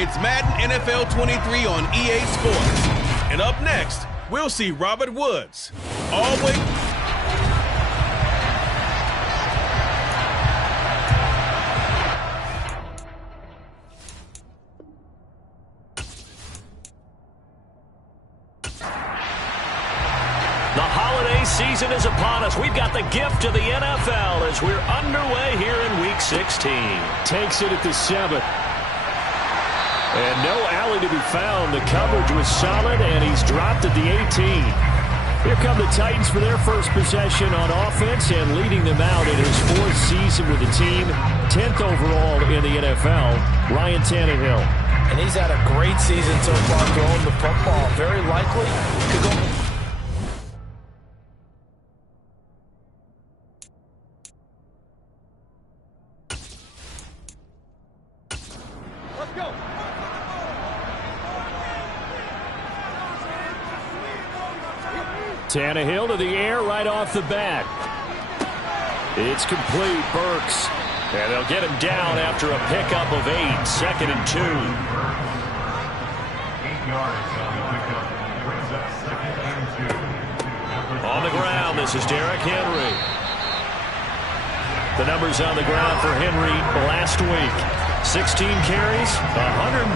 It's Madden NFL 23 on EA Sports. And up next, we'll see Robert Woods. Always. The holiday season is upon us. We've got the gift of the NFL as we're underway here in Week 16. Takes it at the 7. And no alley to be found. The coverage was solid, and he's dropped at the 18. Here come the Titans for their first possession on offense, and leading them out in his 4th season with the team, 10th overall in the NFL, Ryan Tannehill. And he's had a great season so far throwing the football. Very likely could go. Tannehill to the air right off the bat. It's complete. Burks. And they'll get him down after a pickup of 8. 2nd and 2. 8 yards on the pickup. Brings up 2nd and 2. On the ground, this is Derrick Henry. The numbers on the ground for Henry last week. 16 carries, 112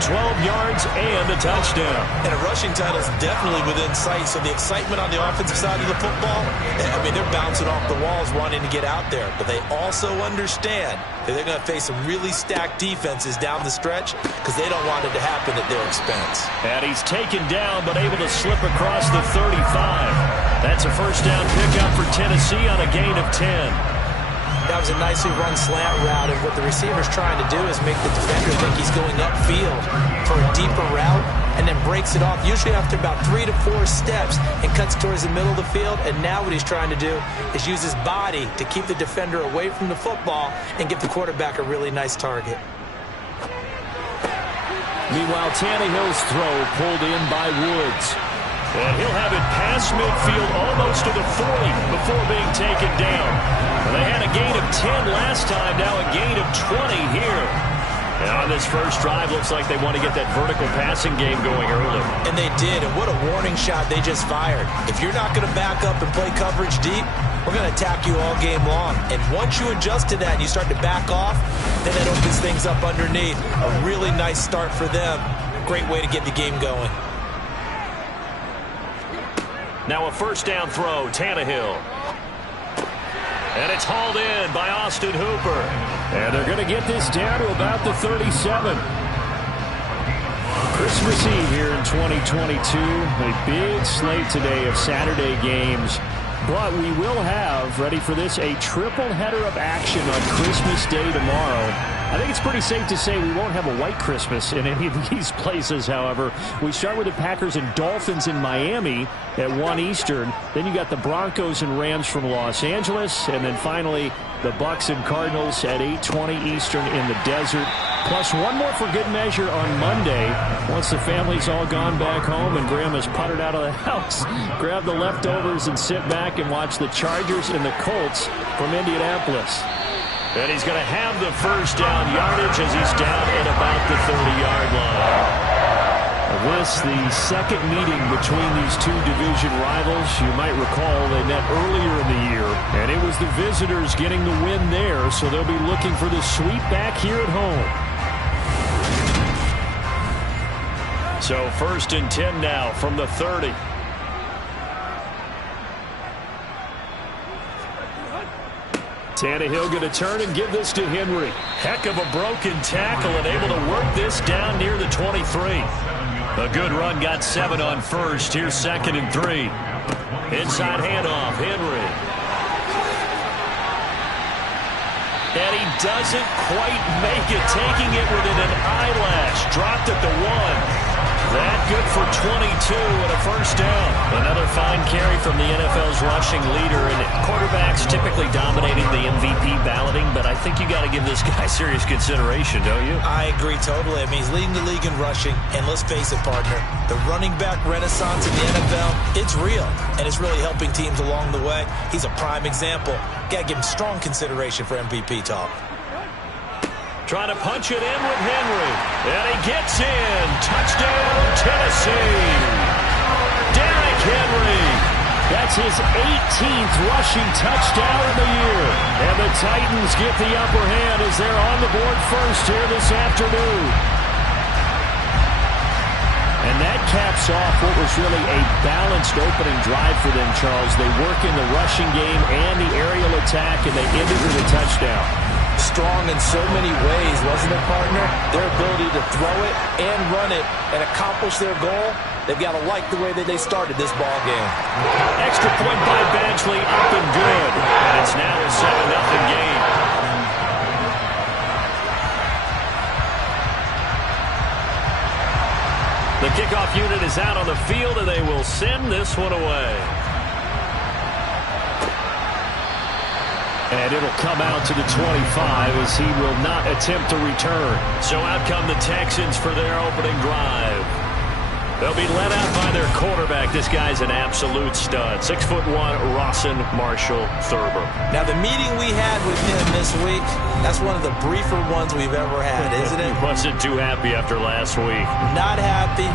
yards, and a touchdown. And a rushing title is definitely within sight, so the excitement on the offensive side of the football, I mean, they're bouncing off the walls wanting to get out there. But they also understand that they're going to face some really stacked defenses down the stretch because they don't want it to happen at their expense. And he's taken down but able to slip across the 35. That's a first down pickup for Tennessee on a gain of 10. That was a nicely run slant route, and what the receiver's trying to do is make the defender think he's going upfield for a deeper route and then breaks it off, usually after about 3 to 4 steps, and cuts towards the middle of the field. And now what he's trying to do is use his body to keep the defender away from the football and give the quarterback a really nice target. Meanwhile, Tannehill's throw pulled in by Woods. And he'll have it past midfield almost to the 40 before being taken down. Well, they had a gain of 10 last time, now a gain of 20 here. And on this first drive, looks like they want to get that vertical passing game going early. And they did, and what a warning shot they just fired. If you're not going to back up and play coverage deep, we're going to attack you all game long. And once you adjust to that and you start to back off, then that opens things up underneath. A really nice start for them. Great way to get the game going. Now a first down throw, Tannehill. And it's hauled in by Austin Hooper. And they're going to get this down to about the 37. Christmas Eve here in 2022. A big slate today of Saturday games. But we will have, ready for this, a triple header of action on Christmas Day tomorrow. I think it's pretty safe to say we won't have a white Christmas in any of these places, however. We start with the Packers and Dolphins in Miami at 1 Eastern. Then you got the Broncos and Rams from Los Angeles. And then finally, the Bucs and Cardinals at 8:20 Eastern in the desert. Plus one more for good measure on Monday. Once the family's all gone back home and Grandma's puttered out of the house, grab the leftovers and sit back and watch the Chargers and the Colts from Indianapolis. And he's going to have the first down yardage as he's down at about the 30-yard line. This, the second meeting between these two division rivals. You might recall they met earlier in the year, and it was the visitors getting the win there, so they'll be looking for the sweep back here at home. So 1st and 10 now from the 30. Tannehill going to turn and give this to Henry. Heck of a broken tackle and able to work this down near the 23. A good run, got 7 on first. Here's 2nd and 3. Inside handoff, Henry. And he doesn't quite make it, taking it within an eyelash. Dropped at the 1. That good for 22 and a first down. Another fine carry from the NFL's rushing leader. And quarterbacks typically dominating the MVP balloting, but I think you got to give this guy serious consideration, don't you? I agree totally. I mean, he's leading the league in rushing. And let's face it, partner, the running back renaissance in the NFL, it's real. And it's really helping teams along the way. He's a prime example. Got to give him strong consideration for MVP talk. Trying to punch it in with Henry. And he gets in. Touchdown, Tennessee. Derrick Henry. That's his 18th rushing touchdown of the year. And the Titans get the upper hand as they're on the board first here this afternoon. And that caps off what was really a balanced opening drive for them, Charles. They work in the rushing game and the aerial attack, and they ended with a touchdown. Strong in so many ways, wasn't it, partner? Their ability to throw it and run it and accomplish their goal, they've got to like the way that they started this ball game. Extra point by Badgley, up and good. And it's now a 7-0 game. The kickoff unit is out on the field, and they will send this one away. And it'll come out to the 25 as he will not attempt to return. So out come the Texans for their opening drive. They'll be led out by their quarterback. This guy's an absolute stud. 6'1", Rawson Marshall Thurber. Now, the meeting we had with him this week, that's one of the briefer ones we've ever had, isn't it? He wasn't too happy after last week. Not happy.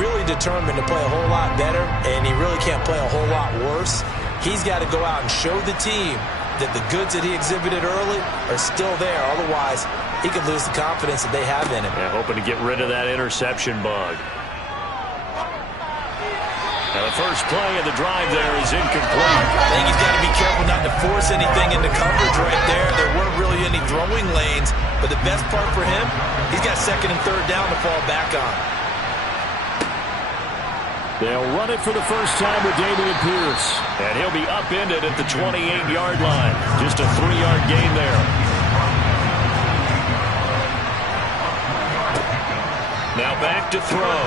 Really determined to play a whole lot better, and he really can't play a whole lot worse. He's got to go out and show the team that the goods that he exhibited early are still there. Otherwise, he could lose the confidence that they have in him. Yeah, hoping to get rid of that interception bug. Now the first play of the drive there is incomplete. I think he's got to be careful not to force anything into coverage right there. There weren't really any throwing lanes, but the best part for him, he's got second and third down to fall back on. They'll run it for the first time with Dameon Pierce. And he'll be upended at the 28-yard line. Just a 3-yard gain there. Now back to throw.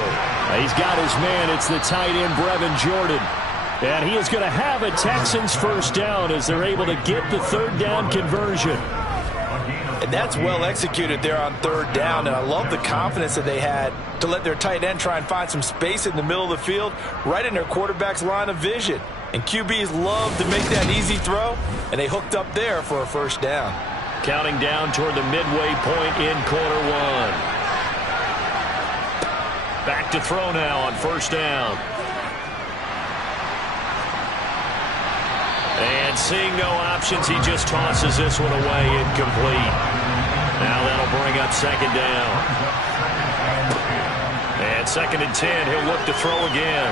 He's got his man. It's the tight end, Brevin Jordan. And he is going to have a Texans first down as they're able to get the third down conversion. And that's well executed there on third down. And I love the confidence that they had to let their tight end try and find some space in the middle of the field, right in their quarterback's line of vision. And QBs love to make that easy throw, and they hooked up there for a first down. Counting down toward the midway point in quarter one. Back to throw now on first down. And seeing no options, he just tosses this one away, incomplete. Now that'll bring up second down. And second and 10, he'll look to throw again.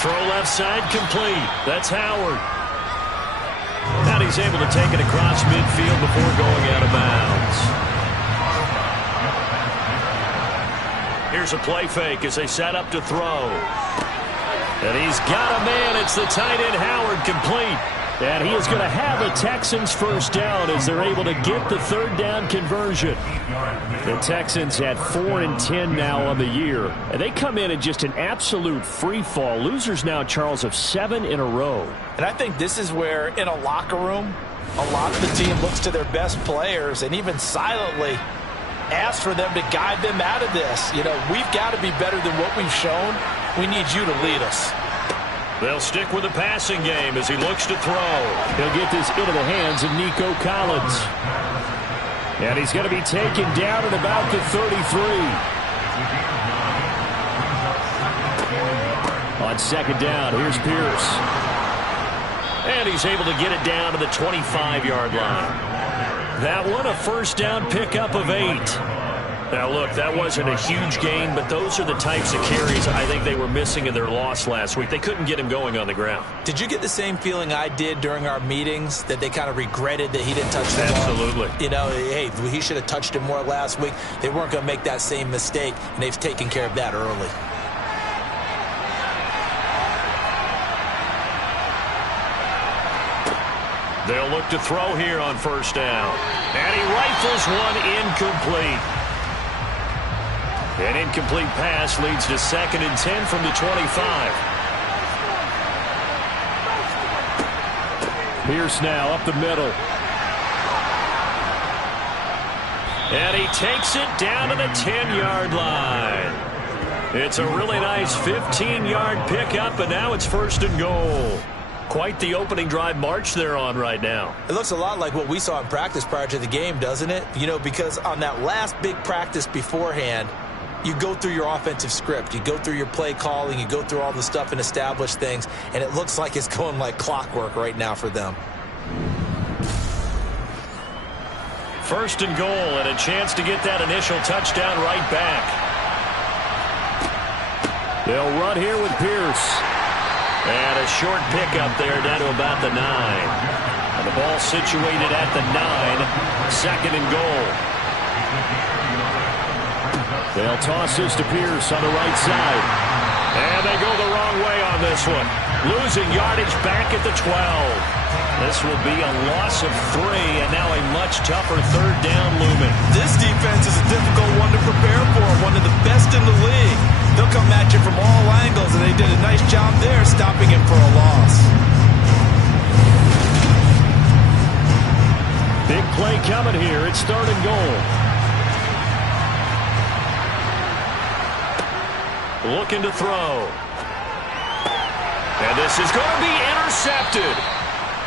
Throw left side, complete. That's Howard. And he's able to take it across midfield before going out of bounds. Here's a play fake as they set up to throw. And he's got a man. It's the tight end, Howard, complete. And he is going to have a Texans first down as they're able to get the third down conversion. The Texans at 4-10 now on the year. And they come in just an absolute free fall. Losers now, Charles, of 7 in a row. And I think this is where, in a locker room, a lot of the team looks to their best players and even silently asks for them to guide them out of this. You know, we've got to be better than what we've shown. We need you to lead us. They'll stick with the passing game as he looks to throw. He'll get this into the hands of Nico Collins. And he's going to be taken down at about the 33. On second down, here's Pierce. And he's able to get it down to the 25-yard line. That one, a first down pickup of 8. Now, look, that wasn't a huge gain, but those are the types of carries I think they were missing in their loss last week. They couldn't get him going on the ground. Did you get the same feeling I did during our meetings, that they kind of regretted that he didn't touch the ball? Absolutely. You know, hey, he should have touched it more last week. They weren't going to make that same mistake, and they've taken care of that early. They'll look to throw here on first down. And he rifles one incomplete. An incomplete pass leads to second and 10 from the 25. Pierce now up the middle. And he takes it down to the 10-yard line. It's a really nice 15-yard pickup, and now it's first and goal. Quite the opening drive march they're on right now. It looks a lot like what we saw in practice prior to the game, doesn't it? You know, because on that last big practice beforehand, you go through your offensive script. You go through your play calling. You go through all the stuff and establish things. And it looks like it's going like clockwork right now for them. First and goal, and a chance to get that initial touchdown right back. They'll run here with Pierce. And a short pickup there down to about the 9. And the ball situated at the 9. Second and goal. They'll toss this to Pierce on the right side. And they go the wrong way on this one. Losing yardage back at the 12. This will be a loss of 3, and now a much tougher third down looming. This defense is a difficult one to prepare for, one of the best in the league. They'll come at you from all angles, and they did a nice job there stopping him for a loss. Big play coming here. It's third and goal. Looking to throw. And this is going to be intercepted.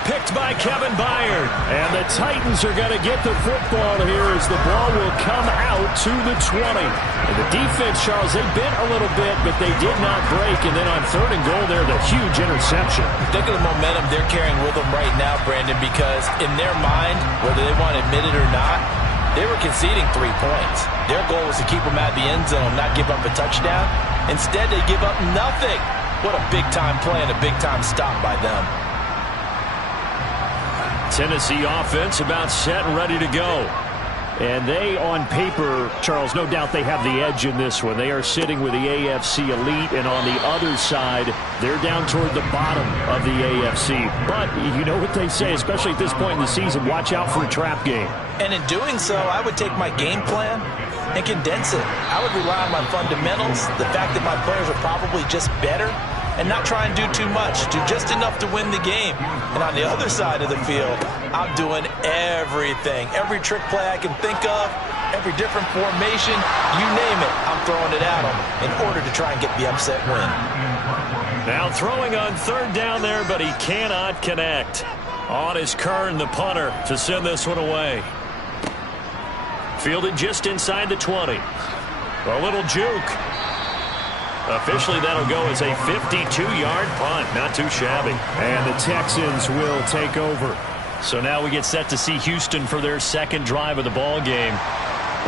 Picked by Kevin Byard. And the Titans are going to get the football here as the ball will come out to the 20. And the defense, Charles, they bent a little bit, but they did not break. And then on third and goal there, the huge interception. Think of the momentum they're carrying with them right now, Brandon, because in their mind, whether they want to admit it or not, they were conceding 3 points. Their goal was to keep them out of the end zone, not give up a touchdown. Instead, they give up nothing. What a big-time play and a big-time stop by them. Tennessee offense about set and ready to go. And they, on paper, Charles, no doubt they have the edge in this one. They are sitting with the AFC elite, and on the other side, they're down toward the bottom of the AFC. But you know what they say, especially at this point in the season, watch out for a trap game. And in doing so, I would take my game plan and condense it. I would rely on my fundamentals, the fact that my players are probably just better, and not try and do too much. Do just enough to win the game. And on the other side of the field, I'm doing everything. Every trick play I can think of, every different formation, you name it, I'm throwing it at them in order to try and get the upset win. Now throwing on third down there, but he cannot connect. On is Kern, the punter, to send this one away. Fielded just inside the 20. A little juke. Officially, that'll go as a 52-yard punt. Not too shabby. And the Texans will take over. So now we get set to see Houston for their second drive of the ball game.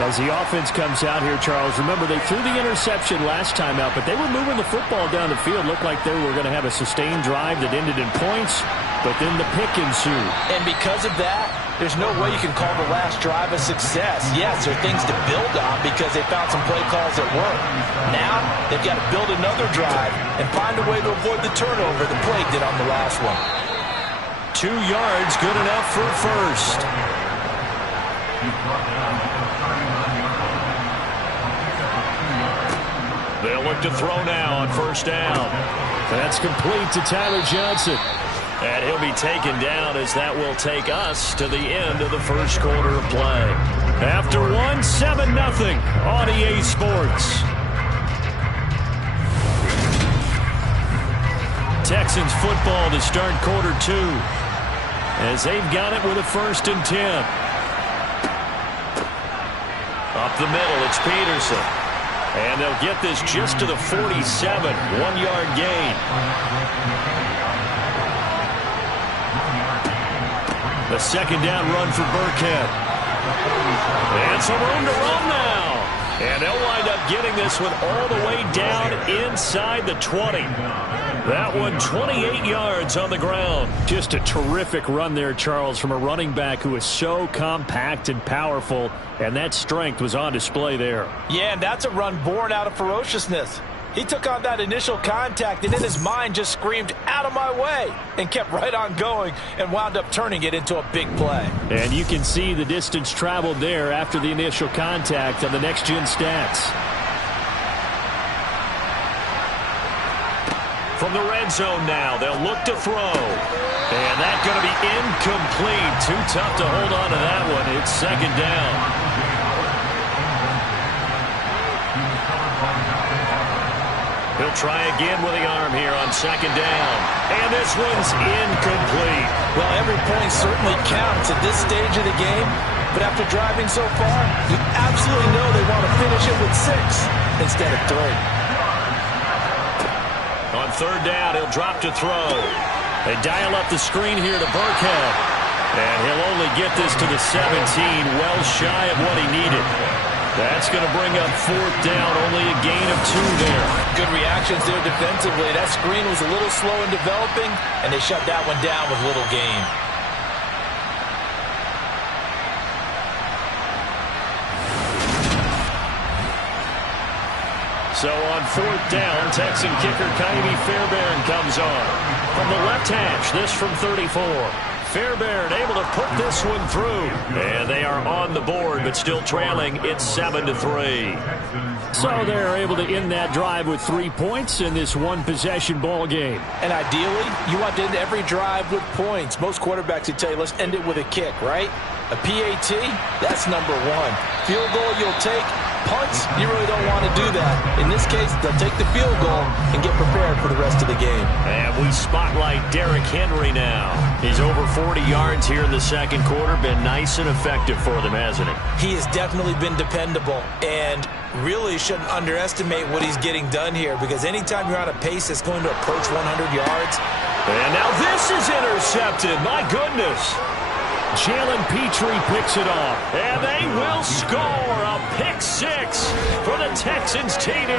As the offense comes out here, Charles, remember they threw the interception last time out, but they were moving the football down the field. Looked like they were going to have a sustained drive that ended in points, but then the pick ensued. And because of that, there's no way you can call the last drive a success. Yes, there are things to build on because they found some play calls that work. Now, they've got to build another drive and find a way to avoid the turnover the play did on the last one. 2 yards, good enough for first. They'll look to throw now on first down. That's complete to Tyler Johnson. And he'll be taken down as that will take us to the end of the first quarter of play. After 7-0 on EA Sports. Texans football to start quarter 2. As they've got it with a 1st and 10. Up the middle, it's Peterson. And they'll get this just to the 47. 1-yard gain. The second down run for Burkhead. And some room to run now. And they'll wind up getting this one all the way down inside the 20. That one 28 yards on the ground. Just a terrific run there, Charles, from a running back who is so compact and powerful, and that strength was on display there. Yeah, and that's a run born out of ferociousness. He took on that initial contact and in his mind just screamed, "Out of my way," and kept right on going and wound up turning it into a big play. And you can see the distance traveled there after the initial contact on the next-gen stats. From the red zone now, they'll look to throw. And that's going to be incomplete. Too tough to hold on to that one. It's second down. He'll They'll try again with the arm here on second down. And this one's incomplete. Well, every point certainly counts at this stage of the game. But after driving so far, you absolutely know they want to finish it with 6 instead of 3. On third down, he'll drop to throw. They dial up the screen here to Burkhead. And he'll only get this to the 17, well shy of what he needed. That's going to bring up fourth down, only a gain of 2 there. Good reactions there defensively. That screen was a little slow in developing, and they shut that one down with little gain. So on fourth down, Texan kicker Kaimi Fairbairn comes on. From the left hash, this from 34. Fairbairn able to put this one through. And they are on the board, but still trailing. It's 7-3. So they're able to end that drive with 3 points in this one-possession ball game. And ideally, you want to end every drive with points. Most quarterbacks would tell you, let's end it with a kick, right? A PAT, that's number 1. Field goal you'll take. Punts, you really don't want to do that. In this case, they'll take the field goal and get prepared for the rest of the game. And we spotlight Derrick Henry now. He's over 40 yards here in the second quarter. Been nice and effective for them, hasn't he? He has definitely been dependable and really shouldn't underestimate what he's getting done here, because anytime you're on a pace that's going to approach 100 yards. And now this is intercepted. My goodness. Jalen Petrie picks it off. And they will score a pick-6 for the Texans TD.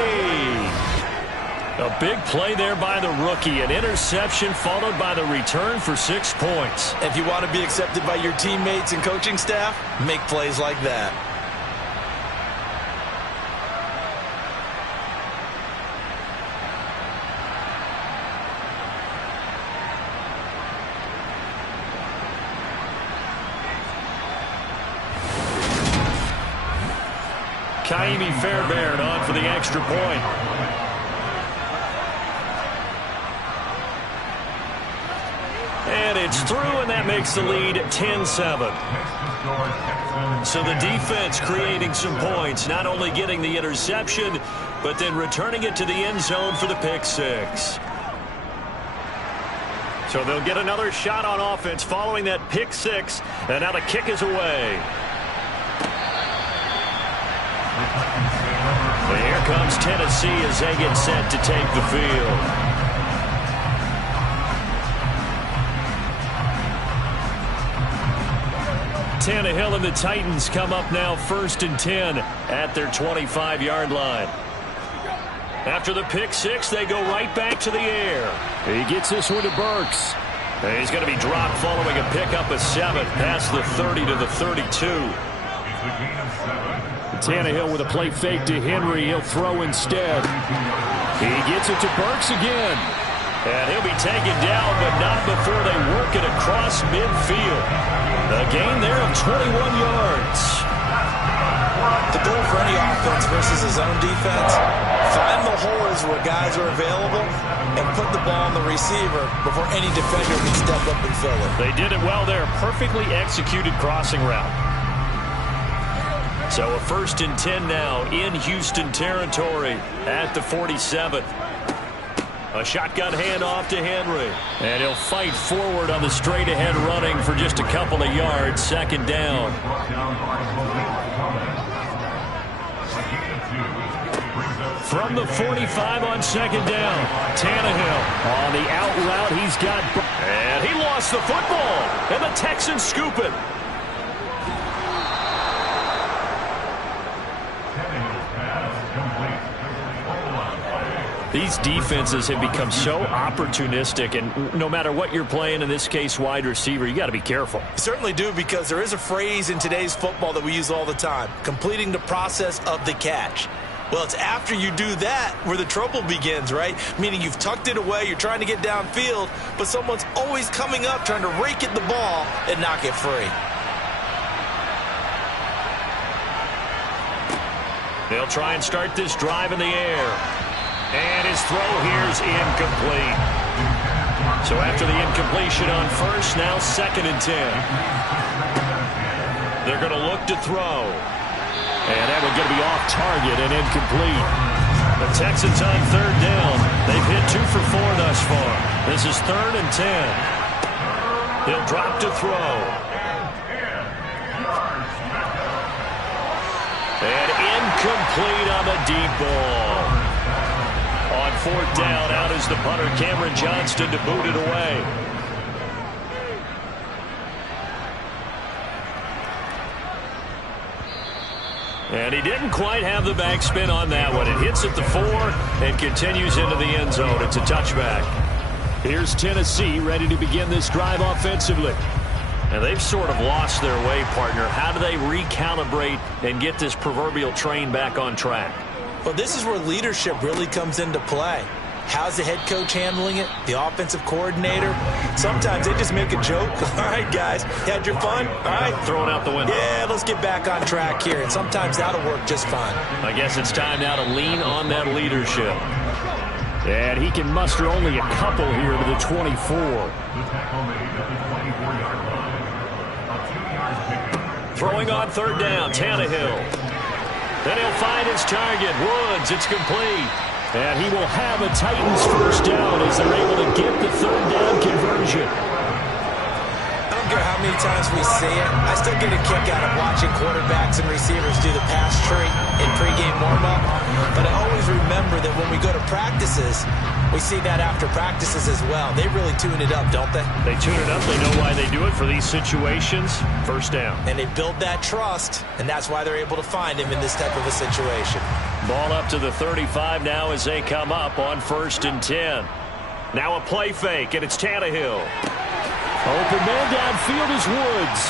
A big play there by the rookie. An interception followed by the return for 6 points. If you want to be accepted by your teammates and coaching staff, make plays like that. Kaimi Fairbairn on for the extra point. And it's through, and that makes the lead 10-7. So the defense creating some points, not only getting the interception, but then returning it to the end zone for the pick-6. So they'll get another shot on offense following that pick-6, and now the kick is away. But here comes Tennessee as they get set to take the field. Tannehill and the Titans come up now 1st and 10 at their 25-yard line. After the pick-6, they go right back to the air. He gets this one to Burks. And he's going to be dropped following a pickup of 7 past the 30 to the 32. Tannehill with a play fake to Henry. He'll throw instead. He gets it to Burks again. And he'll be taken down, but not before they work it across midfield. A gain there of 21 yards. The goal for any offense versus his own defense, find the holes where guys are available and put the ball on the receiver before any defender can step up and fill it. They did it well there. Perfectly executed crossing route. So a 1st and 10 now in Houston territory at the 47. A shotgun handoff to Henry. And he'll fight forward on the straight-ahead running for just a couple of yards. 2nd down. From the 45 on 2nd down. Tannehill on the out route. He's got... And he lost the football. And the Texans scoop it. These defenses have become so opportunistic, and no matter what you're playing, in this case wide receiver, you got to be careful. You certainly do, because there is a phrase in today's football that we use all the time: completing the process of the catch. Well, it's after you do that where the trouble begins, right? Meaning you've tucked it away, you're trying to get downfield, but someone's always coming up trying to rake at the ball and knock it free. They'll try and start this drive in the air. And his throw here is incomplete. So after the incompletion on 1st, now 2nd and 10. They're going to look to throw. And that one's going to be off target and incomplete. The Texans on third down. They've hit 2 for 4 thus far. This is 3rd and 10. He'll drop to throw. And incomplete on the deep ball. On 4th down, out is the punter, Cameron Johnston, to boot it away. And he didn't quite have the backspin on that one. It hits at the 4 and continues into the end zone. It's a touchback. Here's Tennessee ready to begin this drive offensively. And they've sort of lost their way, partner. How do they recalibrate and get this proverbial train back on track? Well, this is where leadership really comes into play. How's the head coach handling it? The offensive coordinator? Sometimes they just make a joke. All right, guys, had your fun? All right. Throw it out the window. Yeah, let's get back on track here. And sometimes that'll work just fine. I guess it's time now to lean on that leadership. And he can muster only a couple here to the 24. The tackle made at the 24-yard line. A 2-yard pickup. Throwing on third down, Tannehill. Then he'll find his target, Woods. It's complete. And he will have a Titans first down as they're able to get the third down conversion. I don't care how many times we see it. I still get a kick out of watching quarterbacks and receivers do the pass tree in pregame warm-up. But I always remember that when we go to practices, we see that after practices as well. They really tune it up, don't they? They tune it up. They know why they do it for these situations. First down. And they build that trust, and that's why they're able to find him in this type of a situation. Ball up to the 35 now as they come up on 1st and 10. Now a play fake, and it's Tannehill. Open man downfield is Woods.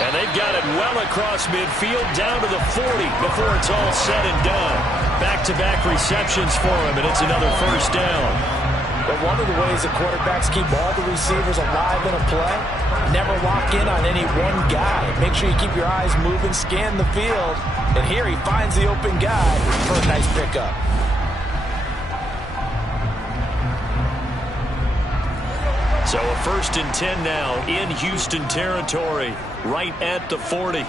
And they've got it well across midfield down to the 40 before it's all said and done. Back-to-back receptions for him, and it's another first down. But one of the ways that quarterbacks keep all the receivers alive in a play, never lock in on any one guy. Make sure you keep your eyes moving, scan the field. And here he finds the open guy for a nice pickup. So a 1st and 10 now in Houston territory, right at the 40.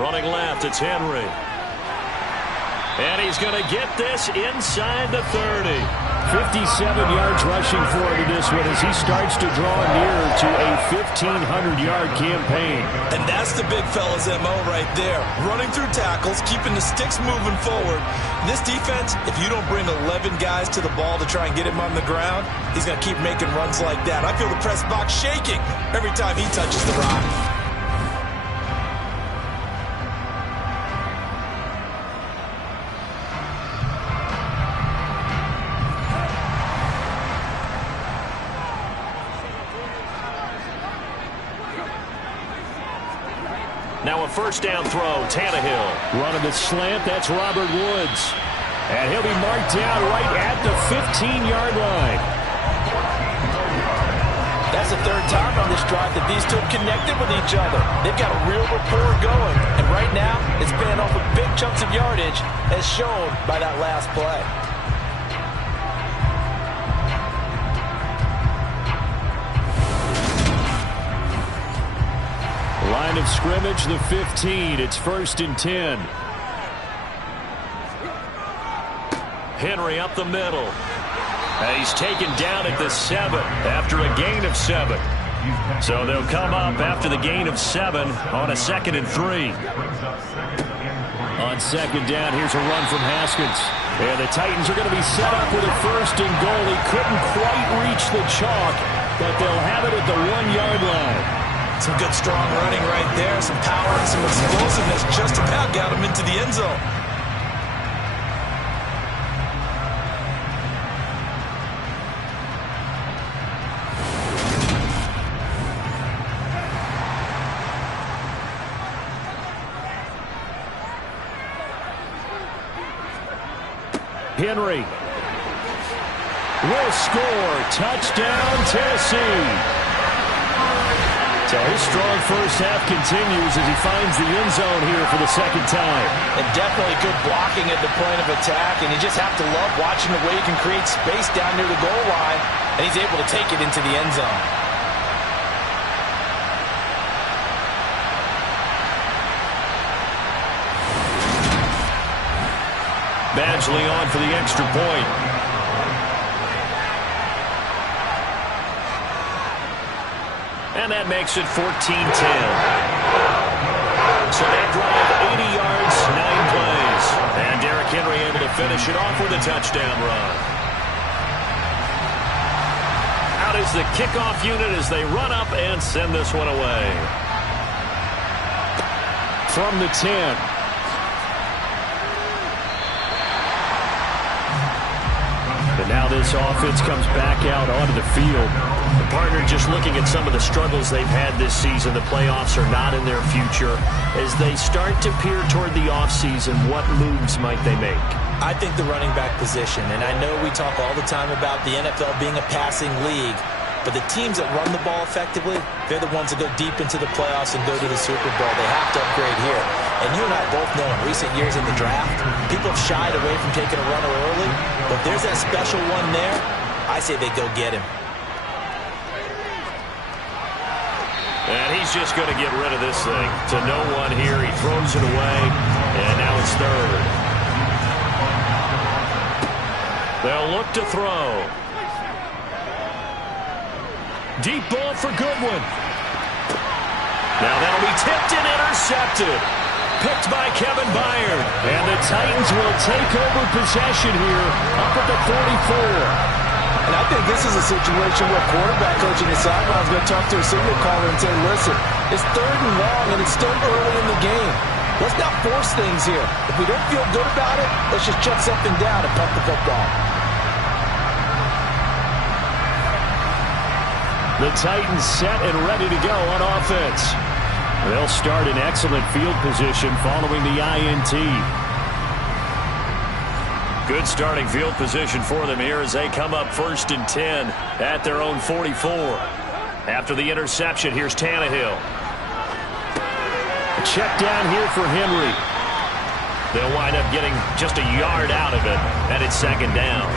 Running left, it's Henry. And he's going to get this inside the 30. 57 yards rushing for him in this one as he starts to draw nearer to a 1,500-yard campaign. And that's the big fella's MO right there. Running through tackles, keeping the sticks moving forward. This defense, if you don't bring 11 guys to the ball to try and get him on the ground, he's going to keep making runs like that. I feel the press box shaking every time he touches the rock. Now a first down throw, Tannehill. Running the slant, that's Robert Woods. And he'll be marked down right at the 15-yard line. That's the third time on this drive that these two have connected with each other. They've got a real rapport going. And right now, it's paying off with big chunks of yardage, as shown by that last play. Line of scrimmage, the 15. It's 1st and 10. Henry up the middle. And he's taken down at the 7 after a gain of 7. So they'll come up after the gain of 7 on a 2nd and 3. On 2nd down, here's a run from Haskins. And the Titans are going to be set up with a 1st and goal. He couldn't quite reach the chalk, but they'll have it at the 1-yard line. Some good, strong running right there. Some power and some explosiveness just about got him into the end zone. Henry will score. Touchdown, Tennessee. So his strong first half continues as he finds the end zone here for the 2nd time. And definitely good blocking at the point of attack, and you just have to love watching the way he can create space down near the goal line, and he's able to take it into the end zone. Badgley on for the extra point. And that makes it 14-10. So that drive, 80 yards, 9 plays. And Derrick Henry able to finish it off with a touchdown run. Out is the kickoff unit as they run up and send this one away. From the 10. And now this offense comes back out onto the field. The partner just looking at some of the struggles they've had this season. The playoffs are not in their future. As they start to peer toward the offseason, what moves might they make? I think the running back position, and I know we talk all the time about the NFL being a passing league, but the teams that run the ball effectively, they're the ones that go deep into the playoffs and go to the Super Bowl. They have to upgrade here. And you and I both know in recent years in the draft, people have shied away from taking a runner early, but if there's that special one there, I say they go get him. And he's just going to get rid of this thing to no one here. He throws it away, and now it's third. They'll look to throw. Deep ball for Goodwin. Now that'll be tipped and intercepted. Picked by Kevin Byard. And the Titans will take over possession here up at the 44. And I think this is a situation where quarterback coach in the sideline is going to talk to a signal caller and say, listen, it's 3rd and long and it's still early in the game. Let's not force things here. If we don't feel good about it, let's just check something down and punt the football. The Titans set and ready to go on offense. They'll start in excellent field position following the INT. Good starting field position for them here as they come up 1st and 10 at their own 44. After the interception, here's Tannehill. A check down here for Henry. They'll wind up getting just a yard out of it, and it's 2nd down.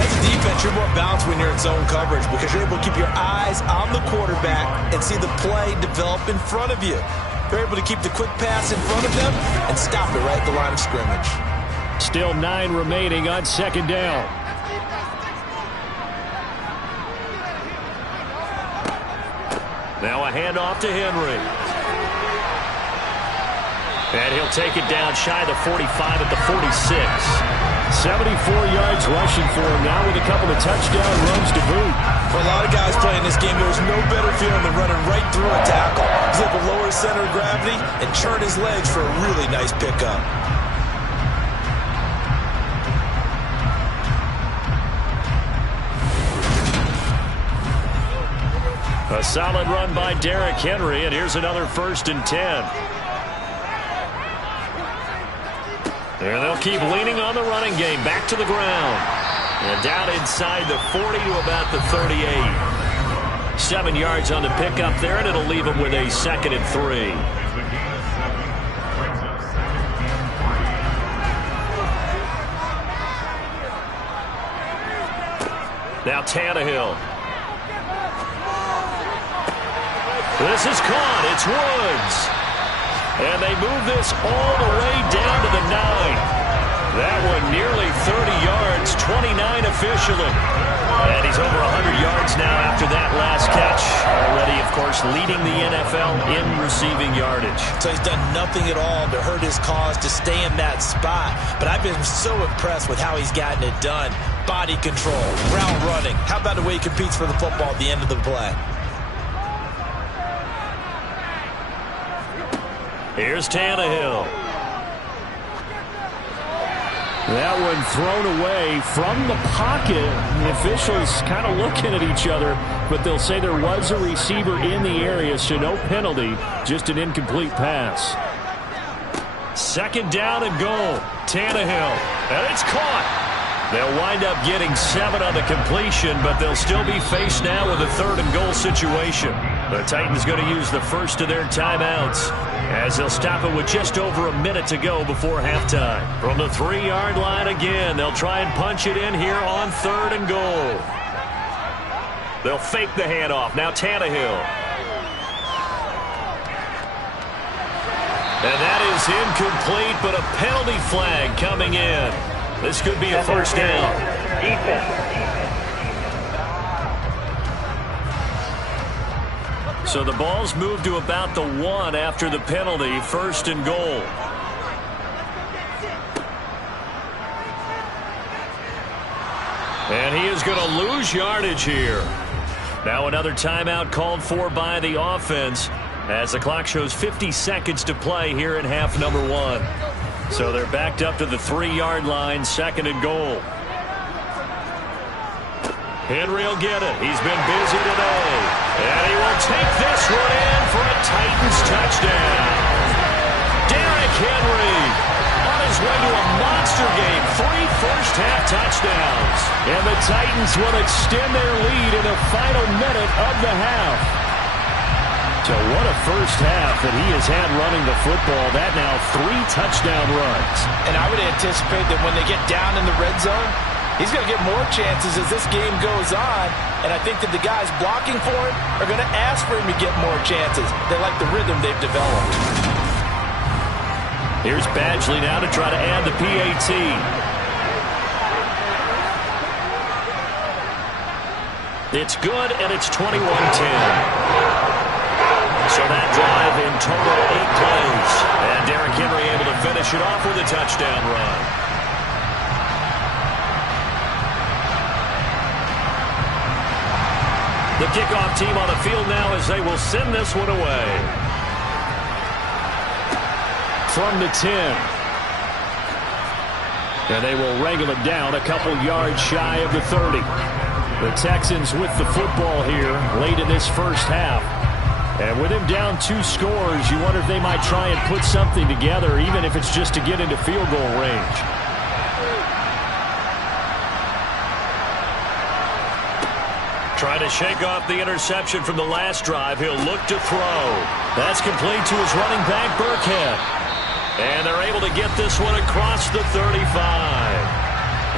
As a defense, you're more balanced when you're in zone coverage because you're able to keep your eyes on the quarterback and see the play develop in front of you. You're able to keep the quick pass in front of them and stop it right at the line of scrimmage. Still 9 remaining on 2nd down. Now a handoff to Henry. And he'll take it down shy of the 45 at the 46. 74 yards rushing for him now with a couple of touchdown runs to boot. For a lot of guys playing this game, there's no better feeling than running right through a tackle. He's able to lower his center of gravity and churn his legs for a really nice pickup. A solid run by Derrick Henry, and here's another 1st and 10. And they'll keep leaning on the running game. Back to the ground. And down inside the 40 to about the 38. 7 yards on the pickup there, and it'll leave them with a 2nd and 3. Now Tannehill. This is caught. It's Woods. And they move this all the way down to the 9. That one nearly 30 yards, 29 officially. And he's over 100 yards now after that last catch. Already, of course, leading the NFL in receiving yardage. So he's done nothing at all to hurt his cause to stay in that spot. But I've been so impressed with how he's gotten it done. Body control, route running. How about the way he competes for the football at the end of the play? Here's Tannehill. That one thrown away from the pocket. The officials kind of looking at each other, but they'll say there was a receiver in the area, so no penalty, just an incomplete pass. 2nd down and goal. Tannehill. And it's caught. They'll wind up getting 7 on the completion, but they'll still be faced now with a 3rd and goal situation. The Titans going to use the first of their timeouts as they'll stop it with just over a minute to go before halftime. From the 3-yard line again, they'll try and punch it in here on 3rd and goal. They'll fake the handoff. Now Tannehill. And that is incomplete, but a penalty flag coming in. This could be a first down. So the ball's moved to about the 1 after the penalty, 1st and goal. And he is going to lose yardage here. Now another timeout called for by the offense as the clock shows 50 seconds to play here in half number 1. So they're backed up to the 3-yard line, 2nd and goal. Henry will get it. He's been busy today. And he will take this one in for a Titans touchdown. Derrick Henry on his way to a monster game. 3 first-half touchdowns. And the Titans will extend their lead in the final minute of the half. So what a first half that he has had running the football. That now 3 touchdown runs. And I would anticipate that when they get down in the red zone, he's going to get more chances as this game goes on. And I think that the guys blocking for him are going to ask for him to get more chances. They like the rhythm they've developed. Here's Badgley now to try to add the PAT. It's good, and it's 21-10. So that drive in total 8 plays. And Derrick Henry able to finish it off with a touchdown run. The kickoff team on the field now as they will send this one away. From the 10. And they will wrangle it down a couple yards shy of the 30. The Texans with the football here late in this first half. And with him down 2 scores, you wonder if they might try and put something together, even if it's just to get into field goal range. Trying to shake off the interception from the last drive. He'll look to throw. That's complete to his running back, Burkhead. And they're able to get this one across the 35.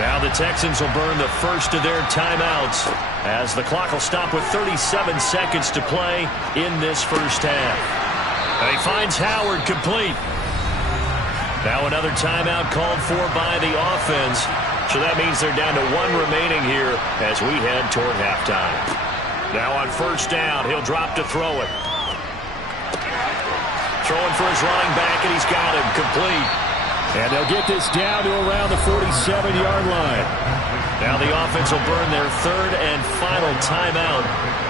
Now the Texans will burn the first of their timeouts as the clock will stop with 37 seconds to play in this first half. And he finds Howard complete. Now another timeout called for by the offense. So that means they're down to 1 remaining here as we head toward halftime. Now on first down, he'll drop to throw it. Throwing for his running back, and he's got him complete. And they'll get this down to around the 47-yard line. Now the offense will burn their 3rd and final timeout.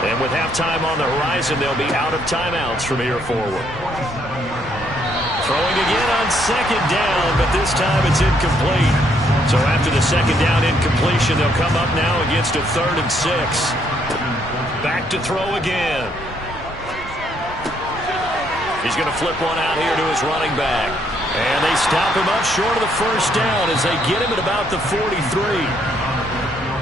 And with halftime on the horizon, they'll be out of timeouts from here forward. Throwing again on 2nd down, but this time it's incomplete. So after the 2nd down incompletion, they'll come up now against a 3rd and 6. Back to throw again. He's going to flip one out here to his running back. And they stop him up short of the first down as they get him at about the 43.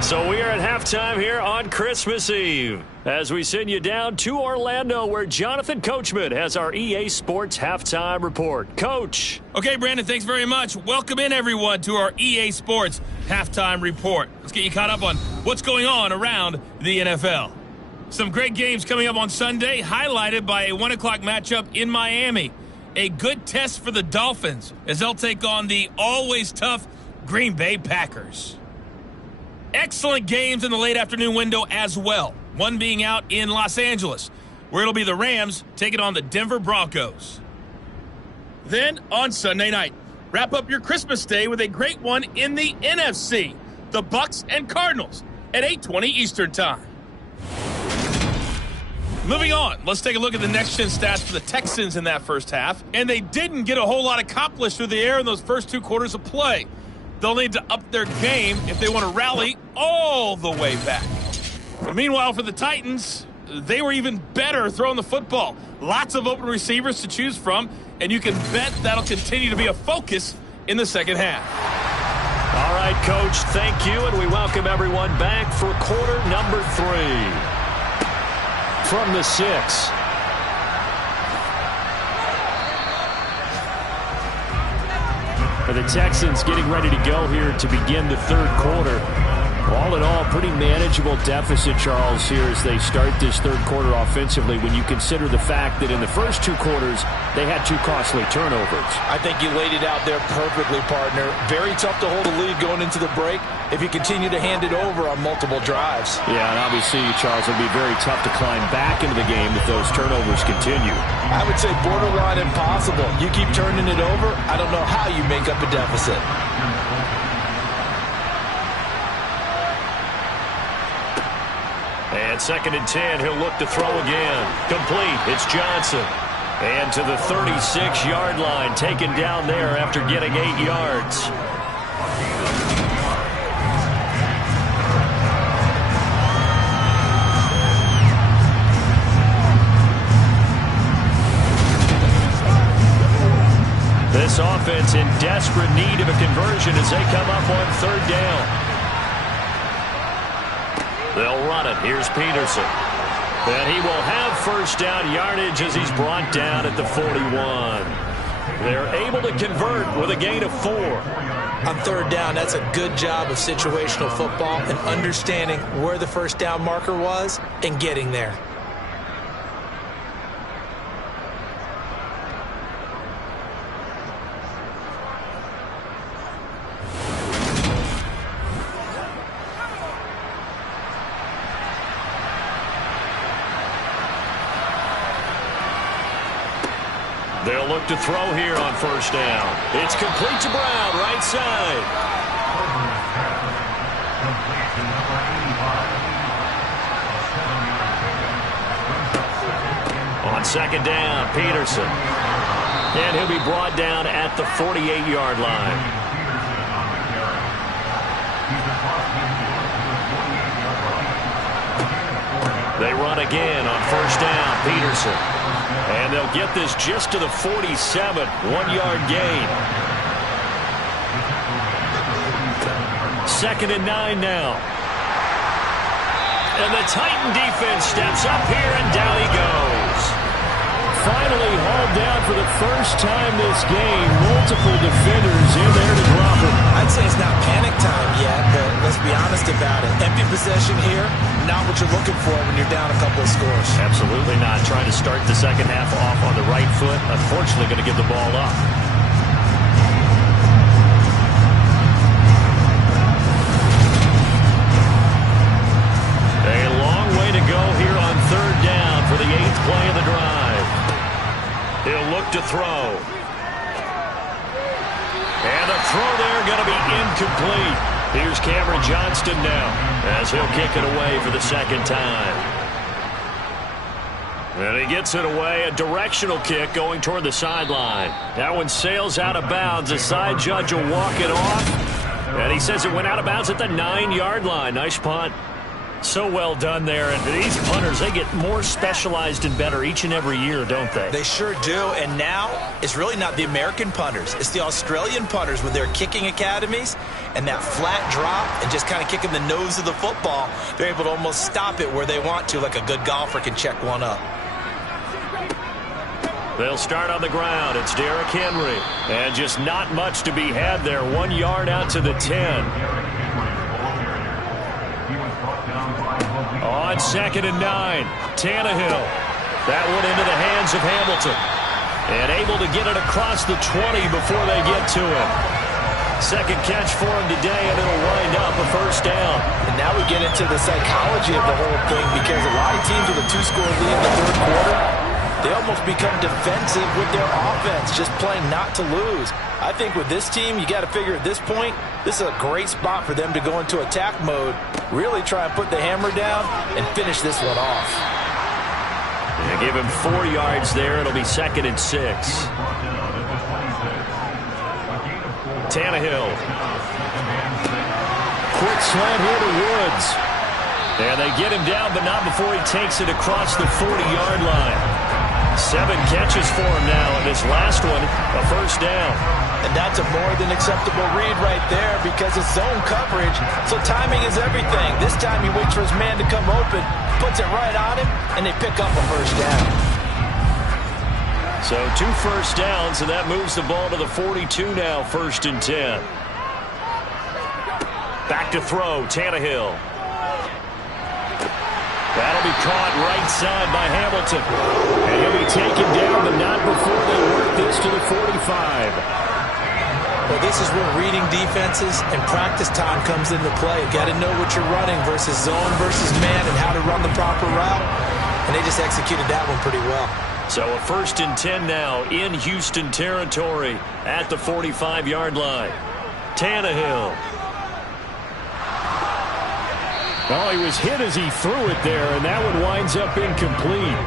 So we are at halftime here on Christmas Eve as we send you down to Orlando where Jonathan Coachman has our EA Sports Halftime Report. Coach. Okay, Brandon, thanks very much. Welcome in, everyone, to our EA Sports Halftime Report. Let's get you caught up on what's going on around the NFL. Some great games coming up on Sunday, highlighted by a 1 o'clock matchup in Miami. A good test for the Dolphins as they'll take on the always tough Green Bay Packers. Excellent games in the late afternoon window as well. One being out in Los Angeles, where it'll be the Rams taking on the Denver Broncos. Then on Sunday night, wrap up your Christmas day with a great one in the NFC. The Bucs and Cardinals at 8:20 Eastern Time. Moving on, let's take a look at the next-gen stats for the Texans in that first half. And they didn't get a whole lot accomplished through the air in those first 2 quarters of play. They'll need to up their game if they want to rally all the way back. But meanwhile, for the Titans, they were even better throwing the football. Lots of open receivers to choose from, and you can bet that'll continue to be a focus in the second half. All right, Coach, thank you, and we welcome everyone back for quarter number 3. From the 6. For the Texans getting ready to go here to begin the 3rd quarter. All in all, pretty manageable deficit, Charles, here as they start this third quarter offensively when you consider the fact that in the first two quarters, they had two costly turnovers. I think you laid it out there perfectly, partner. Very tough to hold a lead going into the break if you continue to hand it over on multiple drives. Yeah, and obviously, Charles, it'll be very tough to climb back into the game if those turnovers continue. I would say borderline impossible. You keep turning it over, I don't know how you make up a deficit. And 2nd and 10, he'll look to throw again. Complete, it's Johnson. And to the 36-yard line, taken down there after getting 8 yards. This offense in desperate need of a conversion as they come up on 3rd down. They'll run it. Here's Peterson. And he will have first down yardage as he's brought down at the 41. They're able to convert with a gain of 4. On 3rd down, that's a good job of situational football and understanding where the first down marker was and getting there. They'll look to throw here on first down. It's complete to Brown, right side. On 2nd down, Peterson. And he'll be brought down at the 48-yard line. They run again on first down, Peterson. And they'll get this just to the 47, 1-yard gain. 2nd and 9 now. And the Titan defense steps up here, and down he goes. Finally hauled down for the first time this game. Multiple defenders in there to drop him. I'd say it's not panic time yet, but let's be honest about it. Empty possession here, not what you're looking for when you're down a couple of scores. Absolutely not. Trying to start the second half off on the right foot. Unfortunately, going to give the ball up. A long way to go here on 3rd down for the 8th play of the drive. He'll look to throw. And the throw there going to be incomplete. Here's Cameron Johnston now as he'll kick it away for the 2nd time. And he gets it away, a directional kick going toward the sideline. That one sails out of bounds. The side judge will walk it off. And he says it went out of bounds at the 9-yard line. Nice punt. So well done there. And these punters, they get more specialized and better each and every year, don't they? They sure do. And now it's really not the American punters. It's the Australian punters with their kicking academies and that flat drop and just kind of kicking the nose of the football. They're able to almost stop it where they want to, like a good golfer can check one up. They'll start on the ground. It's Derrick Henry. And just not much to be had there. 1 yard out to the 10. On 2nd and 9, Tannehill. That one into the hands of Hamilton. And able to get it across the 20 before they get to him. Second catch for him today, and it'll wind up a first down. And now we get into the psychology of the whole thing, because a lot of teams with a 2-score lead in the 3rd quarter, they almost become defensive with their offense, just playing not to lose. I think with this team, you got to figure at this point, this is a great spot for them to go into attack mode, really try and put the hammer down and finish this one off. They give him 4 yards there. It'll be 2nd and 6. Tannehill. Quick slant here to Woods. And they get him down, but not before he takes it across the 40-yard line. 7 catches for him now, and his last one, a first down. And that's a more than acceptable read right there, because it's zone coverage, so timing is everything. This time he waits for his man to come open, puts it right on him, and they pick up a first down. So 2 first downs, and that moves the ball to the 42 now, 1st and 10. Back to throw, Tannehill. That'll be caught right side by Hamilton. And he'll be taken down, but not before they work this to the 45. Well, this is where reading defenses and practice time comes into play. Got to know what you're running versus zone versus man and how to run the proper route. And they just executed that one pretty well. So a 1st and 10 now in Houston territory at the 45-yard line. Tannehill. Oh, he was hit as he threw it there, and that one winds up incomplete.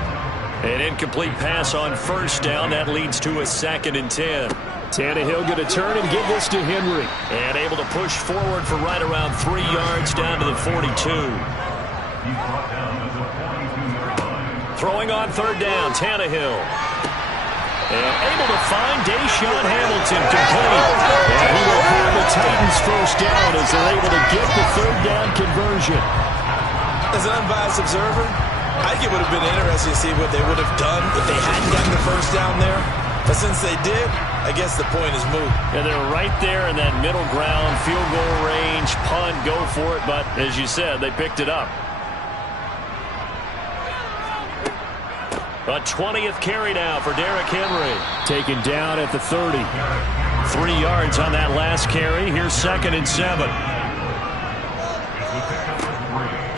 An incomplete pass on 1st down. That leads to a 2nd and 10. Tannehill going to turn and give this to Henry. And able to push forward for right around 3 yards down to the 42. Throwing on 3rd down, Tannehill. And able to find Deshaun Hamilton complete. And he will pull the Titans 1st down as they're able to get the 3rd down conversion. As an unbiased observer, I think it would have been interesting to see what they would have done if they hadn't gotten the 1st down there. But since they did, I guess the point is moot. And they're right there in that middle ground, field goal range, punt, go for it. But as you said, they picked it up. A 20th carry now for Derrick Henry. Taken down at the 30. 3 yards on that last carry. Here's 2nd and 7.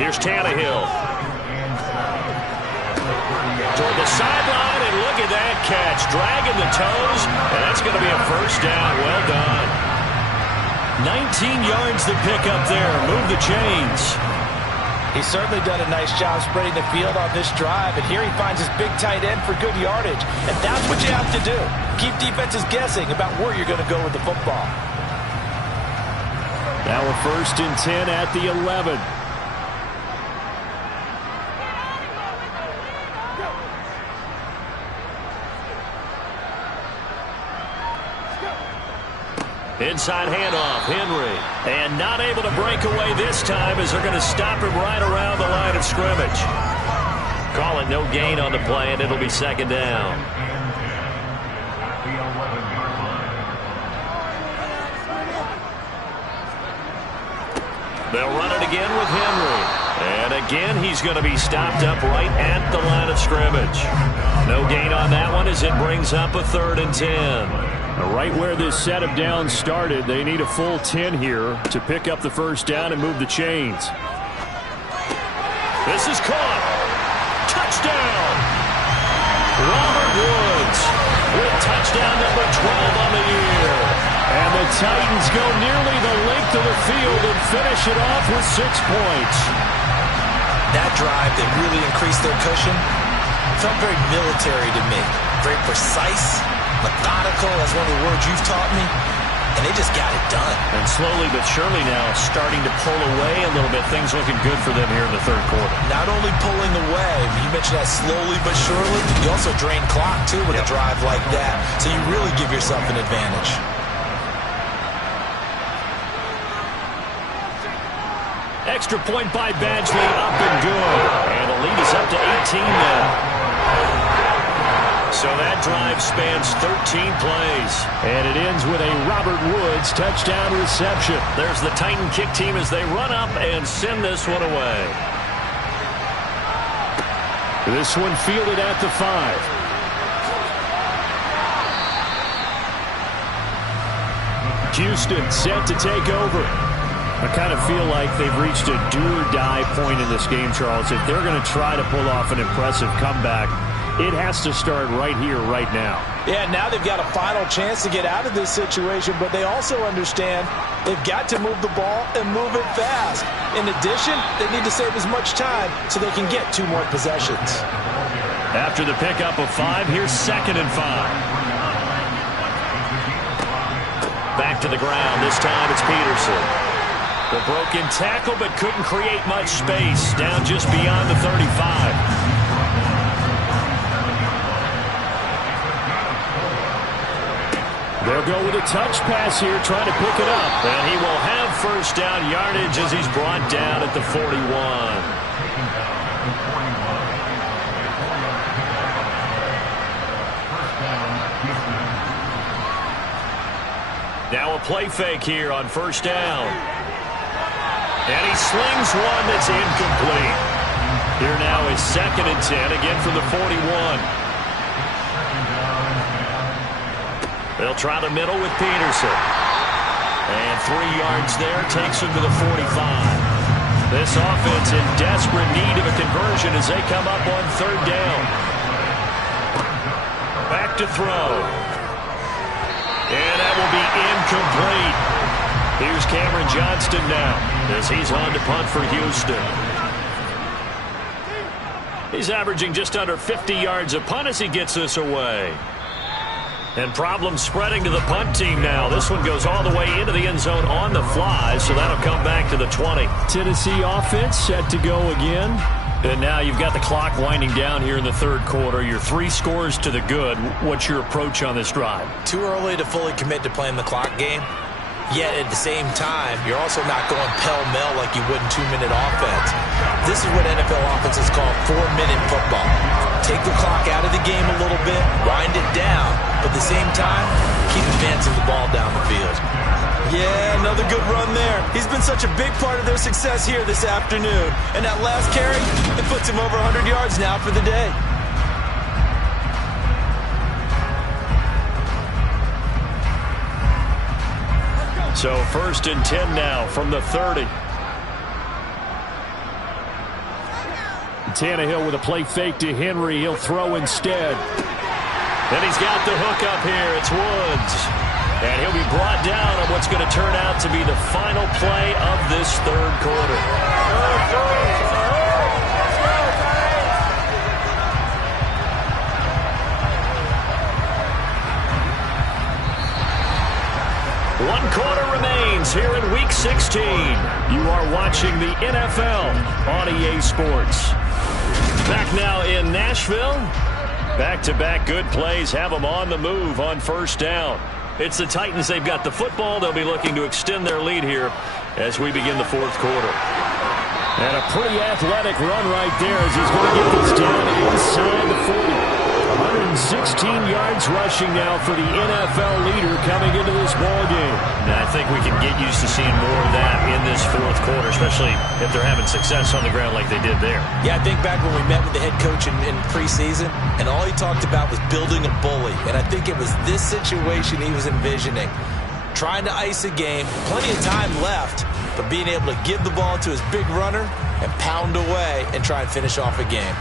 Here's Tannehill. Toward the sideline, and look at that catch. Dragging the toes, and that's going to be a 1st down. Well done. 19 yards to pick up there. Move the chains. He's certainly done a nice job spreading the field on this drive, and here he finds his big tight end for good yardage. And that's what you have to do. Keep defenses guessing about where you're going to go with the football. Now a 1st and 10 at the 11. Inside handoff, Henry. And not able to break away this time as they're going to stop him right around the line of scrimmage. Call it no gain on the play, and it'll be 2nd down. They'll run it again with Henry. And again, he's going to be stopped up right at the line of scrimmage. No gain on that one as it brings up a 3rd and 10. Right where this set of downs started, they need a full 10 here to pick up the 1st down and move the chains. This is caught. Touchdown. Robert Woods with touchdown number 12 on the year. And the Titans go nearly the length of the field and finish it off with 6 points. That drive that really increased their cushion felt very military to me. Very precise, methodical. That's one of the words you've taught me. And they just got it done. And slowly but surely now starting to pull away a little bit. Things looking good for them here in the 3rd quarter. Not only pulling away, you mentioned that slowly but surely, you also drain clock too with a drive like that. So you really give yourself an advantage. Extra point by Badgley, up and good. And the lead is up to 18 now. So that drive spans 13 plays. And it ends with a Robert Woods touchdown reception. There's the Titan kick team as they run up and send this one away. This one fielded at the 5. Houston set to take over. I kind of feel like they've reached a do-or-die point in this game, Charles. If they're going to try to pull off an impressive comeback, it has to start right here, right now. Yeah, now they've got a final chance to get out of this situation, but they also understand they've got to move the ball and move it fast. In addition, they need to save as much time so they can get 2 more possessions. After the pickup of 5, here's 2nd and 5. Back to the ground. This time it's Peterson. The broken tackle, but couldn't create much space. Down just beyond the 35. They'll go with a touch pass here, trying to pick it up. And he will have 1st down yardage as he's brought down at the 41. Now a play fake here on 1st down. And he slings one that's incomplete. Here now is 2nd and 10, again from the 41. They'll try the middle with Peterson. And 3 yards there, takes him to the 45. This offense in desperate need of a conversion as they come up on 3rd down. Back to throw. And that will be incomplete. Here's Cameron Johnston now as he's on to punt for Houston. He's averaging just under 50 yards a punt as he gets this away. And problems spreading to the punt team now. This one goes all the way into the end zone on the fly, so that'll come back to the 20. Tennessee offense set to go again. And now you've got the clock winding down here in the 3rd quarter. You're 3 scores to the good. What's your approach on this drive? Too early to fully commit to playing the clock game. Yet at the same time, you're also not going pell-mell like you would in 2-minute offense. This is what NFL offenses call 4-minute football. Take the clock out of the game a little bit, wind it down, but at the same time, keep advancing the ball down the field. Yeah, another good run there. He's been such a big part of their success here this afternoon. And that last carry, it puts him over 100 yards now for the day. So 1st and 10 now from the 30. Tannehill with a play fake to Henry. He'll throw instead. And he's got the hook up here. It's Woods. And he'll be brought down on what's going to turn out to be the final play of this 3rd quarter. One quarter remains here in Week 16. You are watching the NFL on EA Sports. Back now in Nashville. Back-to-back good plays have them on the move on 1st down. It's the Titans. They've got the football. They'll be looking to extend their lead here as we begin the 4th quarter. And a pretty athletic run right there as he's going to get this down inside the 40. 116 yards rushing now for the NFL leader coming into this ball game. Now, I think we can get used to seeing more of that in this 4th quarter, especially if they're having success on the ground like they did there. Yeah, I think back when we met with the head coach in preseason, and all he talked about was building a bully. And I think it was this situation he was envisioning. Trying to ice a game, plenty of time left, but being able to give the ball to his big runner and pound away and try and finish off a game.